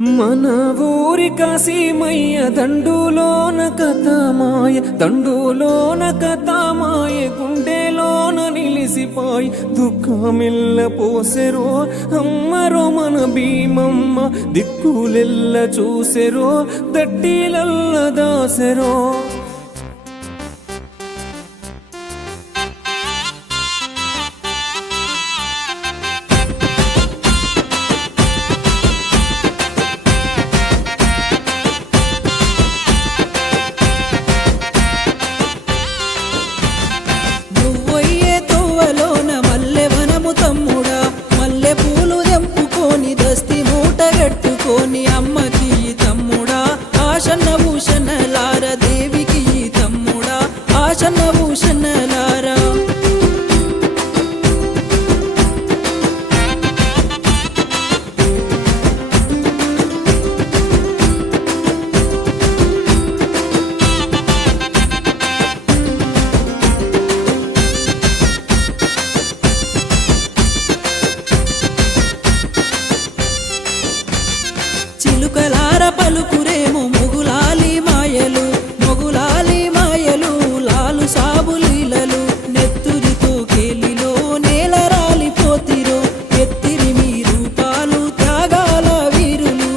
మన ఊరి కాశీమయ్య దండులోన కథమాయ గుండెలోన నిలిసిపాయ్ దుఃఖమిల్ల పోసెరో అమ్మరో మన భీమమ్మ దిక్కులెల్ల చూసెరో దట్టిలల్ల దాసెరో అమ్మకి తమ్ముడా ఆశన్న భూషణలార దేవికి తమ్ముడా ఆశన్న భూషణలారా చిలుకలార పలుకురేమో మొగులాలి మాయలు లాలు సాబులీలలు నెత్తురితో కేలిలో నేల రాలిపోతిరో ఎత్తిరి మీ రూపాలు త్యాగాల వీరులు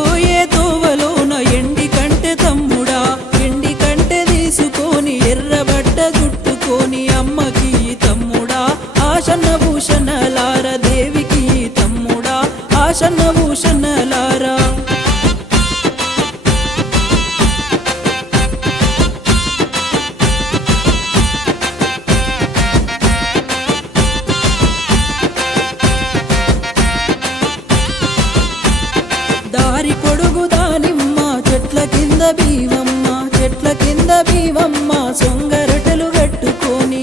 ఓయే తోవలోన ఎండి కంటె తమ్ముడా ఎండి కంటె తీసుకొని ఎర్రబడ్డ జుట్టుకొని అమ్మకి తమ్ముడా ఆశన్న భూషణలార దేవికి తమ్ముడా ఆశన్న భూషణలారా దారి పొడుగు దానిమ్మ చెట్ల కింద బీవమ్మ సొంగరటలు కట్టుకొని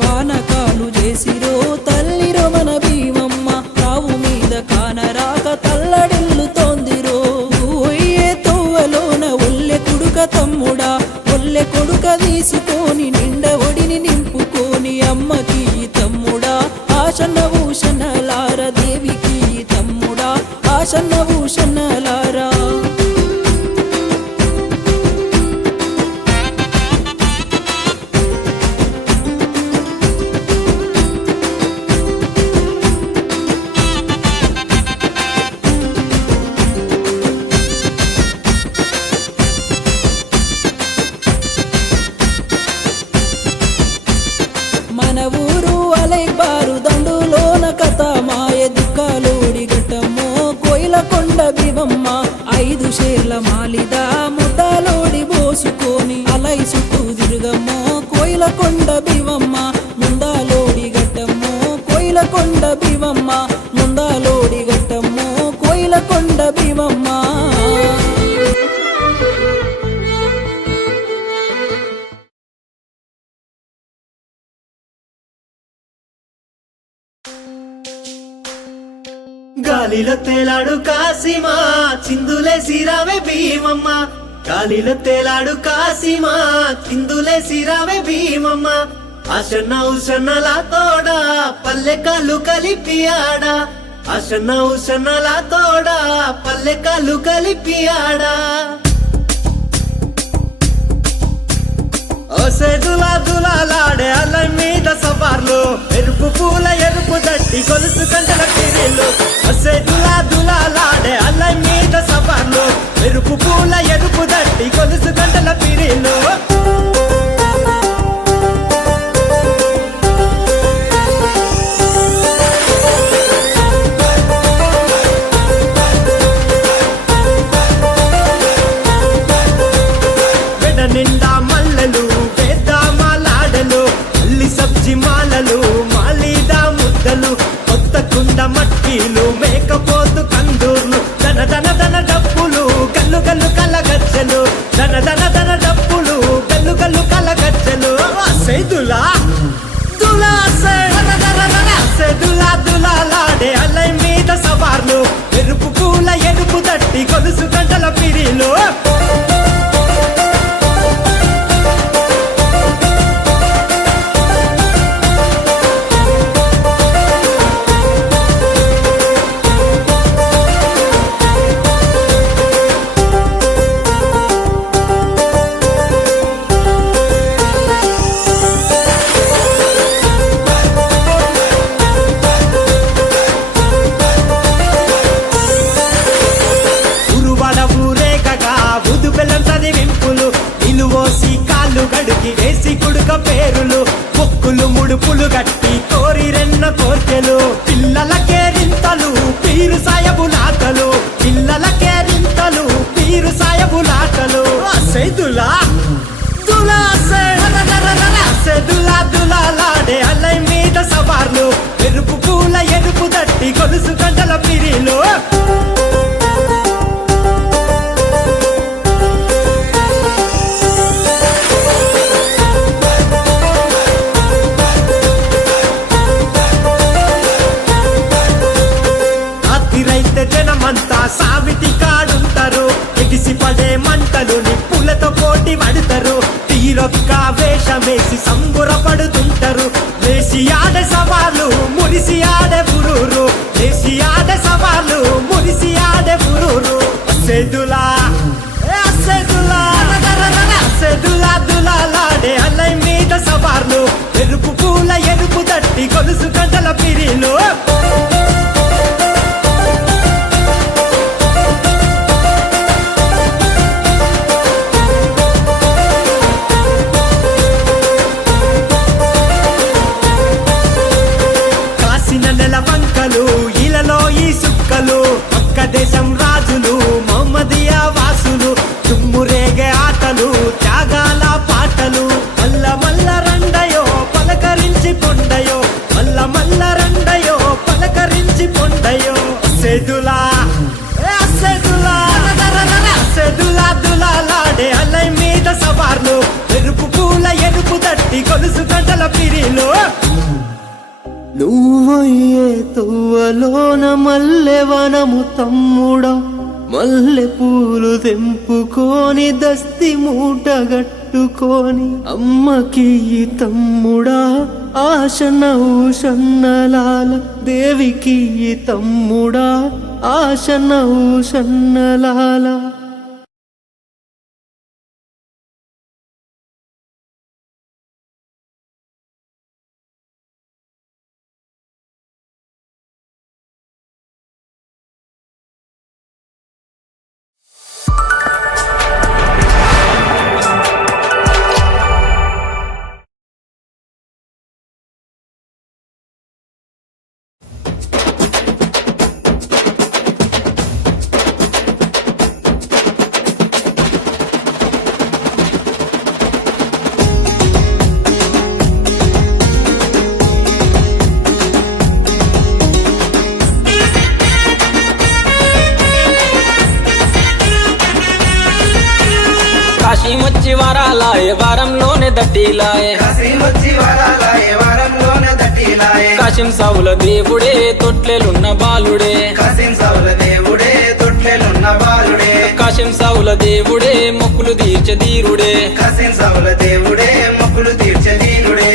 పానకాలు చేసిరో తల్లిరో మన భీమమ్మ రావు మీద కానరాక తల్లడిల్లుతోందిరో ఓయే తోవలోన ఒల్లె కొడుక తమ్ముడా ఒల్లె కొడుక తీసుకొని నిండ ఒడిని నింపుకొని అమ్మకి తమ్ముడా ఆశన్న భూషణలార దేవికి తమ్ముడా ఆశన్న భూషణలారా మన ఊరు అలైబారు దండులోన కథమాయ దిక్కలోడి గట్టమ్మో కోయిల కొండ బివమ్మ 5 షేర్ల మాలిదా ముద్దాలోడి పోసుకొని అలై చుట్టూ తిరుగమ్మో కోయిల కొండ బివమ్మ ముందాలోడి గట్టమ్మో కోయిల కొండ బివమ్మ ముందాలోడి గట్టమ్మో కోయిల కొండ బివమ్మ గాలిలో తేలాడు కాసిమా చిందులేసి రావే భీమమ్మ గాలిలో తేలాడు కాసిమా చిందులేసి రావే భీమమ్మ ఆశన్న ఉషన్నల తోడా పల్లె కాళ్ళు కలిపి ఆడా ఆశన్న ఉషన్నల తోడా పల్లె కాళ్ళు కలిపి ఆడా దులాడే అల్ల మీద సవార్లు ఎరుపు పూల ఎరుపు దట్టి గొలుసు కంటల పిరిలు దులాడే అల్ల మీద సవార్లు ఎరుపు పూల ఎరుపు దట్టి గొలుసు కంటల పిరిలు నిండా మల్లెలు వేద్దామాలాడలు అల్లి సబ్జి మాలలు మాలీదా ముద్దలు కొత్త కుండ మట్టీలు మేకపోతు కందూర్లు దన దన దన డప్పులు గల్లు గల్లు కలగచ్చలు దన దన దన డప్పులు గల్లు గల్లు కలగచ్చలు దులాడే అల్లై మీద సవార్లు ఎరుపు పూల ఎరుపు దట్టి గొలుసు గంటల పిరిలు చల్లని వింపులు నిలువోసి కాళ్ళు గడికి వేసి కుడుక పేరులు మొక్కులు ముడుపులు గట్టి కోరి రెన్న కోర్కెలు పిల్లలకే రింతలు పీరు సాయబులాటలు పిల్లలకే రింతలు పీరు సాయబులాటలు అసైదులా దులా దులా దులాలాడే అల్లై మీద సవార్లు ఎరుపు పూల ఎరుపు దట్టి గొలుసు గంటల పిరిలు రాత్రిరైతే జనమంతా సావిటి కాడుంటారు ఎగిసి పడే మంటలు నిప్పులతో పోటీ పడతారు తీరొక్క వేషమేసి సంబురపడుతుంటారు వేసి ఆడే సవాలు మురిసి ఆడే బురూరు వేసి ఆడే సవాలు మురిసి ఆడే బురూరు అసెదులా అసెదులా దులాలాడే అల్లై మీద సవార్లు ఎరుపు పూల ఎరుపు దట్టి గొలుసు గంటల పిరిలు వంకలు ఇలలో ఈ సుక్కలు పక్క దేశం రాజులు మహమ్మదియా వాసులు తుమ్మురేగే ఆటలు త్యాగాల పాటలు మల్ల మల్ల రండయో పలకరించి పొండయో మల్ల మల్ల రండయో పలకరించి పొండయో సెదులా సెదులా దులాలాడే అల్లై మీద సవార్లు ఎరుపు పూల ఎరుపు దట్టి గొలుసు గంటల పిరిలు నువ్వయ్యే తువ్వలోన మల్లె వనము తమ్ముడా మల్లె పూలు తెంపుకొని దస్తి మూట గట్టుకొని అమ్మకి తమ్ముడా ఆశన ఊషన్నలాల దేవికి తమ్ముడా ఆశన ఊషన్నలాల కాశీమొచ్చి వరాలాయే వారంలోనే దట్టిలాయే కాశీం సావుల దేవుడే తొట్లెలున్న బాలుడే కాశీం సావుల దేవుడే మొక్కులు తీర్చే ధీరుడే కాశీం సావుల దేవుడే మొక్కులు తీర్చే ధీరుడే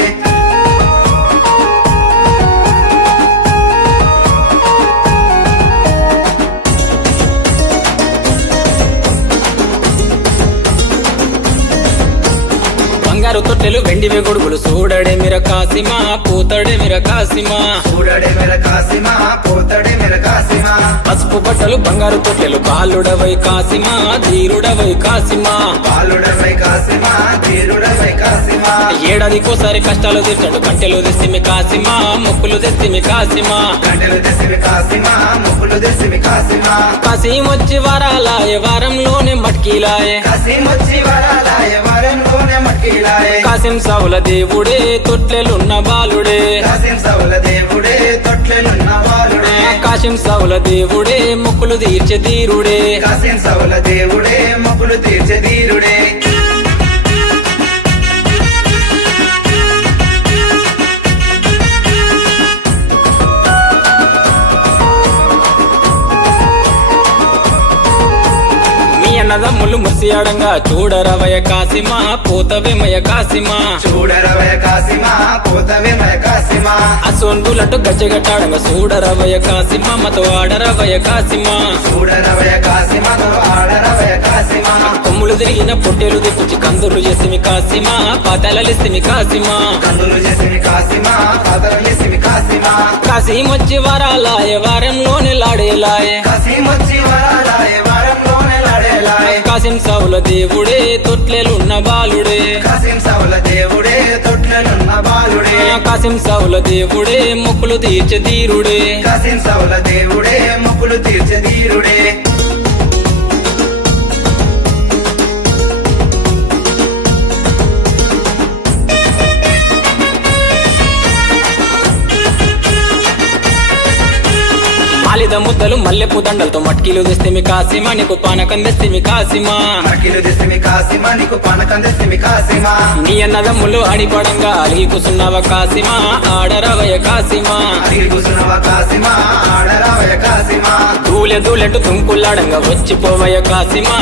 బంగారు తొట్టెలు వెండివి గొడుగులు చూడడే మిర కాసిమా పోతడే మిర కాసిమా చూడడే మిర కాసిమా పోతడే మిర కాసిమా పసుపు బట్టలు బంగారు తొట్టెలు బాలుడవై కాసిమా ధీరుడవై కాసిమా బాలుడవై కాసిమా ధీరుడవై కాసిమా ఏడాదికోసారి కష్టాలు తీర్చడు కంటెలు తెస్తిమి కాసిమా మొక్కులు తెస్తిమి కాసిమా గంటలు తెసిమి కాసిమా మొక్కులు తెసిమి కాసిమా కాశీమొచ్చి వరాలాయే వారంలోనే మట్కీలాయే కాశీమొచ్చి వరాలాయే వారంలోనే మట్కీలాయే కాశీం సావుల దేవుడే తొట్లెలున్న బాలుడే కాశీం సావుల దేవుడే తొట్లెలున్న బాలుడే కాశీం సావుల దేవుడే మొక్కులు తీర్చే ధీరుడే కాశీం సావుల దేవుడే మొక్కులు తీర్చే ధీరుడే అన్నదమ్ములు ముసియాడంగా చూడరవయ కాసిమా పోతవేమయ కాసిమా చూడరవయ కాసిమా పోతవేమయ కాసిమా అసోన్బులటు గచ్చగట్టాడంగా చూడరవయ కాసిమా మతో ఆడరవయ కాసిమా చూడరవయ కాసిమా ఆడరవయ కాసిమా కొమ్ములు తిరిగిన పొట్టేలు దిప్పుచి కందులు చేసిమి కాసిమా పాతాలలిస్తిమి కాసిమా కందులు చేసిమి కాసిమా పాతాలలిస్తిమి కాసిమా కాశీమొచ్చి వరాలాయే వారంలోనే లాడేలాయే కాశీమొచ్చి వరాలాయే వారంలోనే లాడేలాయే దాయ్ కాసిం సౌల దేవుడే తొట్లెలున్న బాలుడే కాసిం సౌల దేవుడే తొట్లలున్న బాలుడే కాసిం సౌల దేవుడే మొక్కులు తీర్చే తీరుడే కాసిం సౌల దేవుడే మొక్కులు తీర్చే ధీరుడే మాలిద ముద్దలు మల్లెపు దండలతో మట్కీలు తెస్తేమి కాసిమా నీకు పానకం తెస్తేమి కాసిమా మరకిలు దిస్తిమి కాసిమా నీకు పానకం దిస్తిమి కాసిమా నీ అన్నదమ్ములు ఆడిపడంగా అలిగి కూసున్నావా కాసిమా ఆడరవయ కాసిమా అడిగి కూసున్నవా కాసిమా ఆడరావయ కాసిమా దూలె దూలెట్టు తుంకులాడంగా వచ్చిపోవయ కాసిమా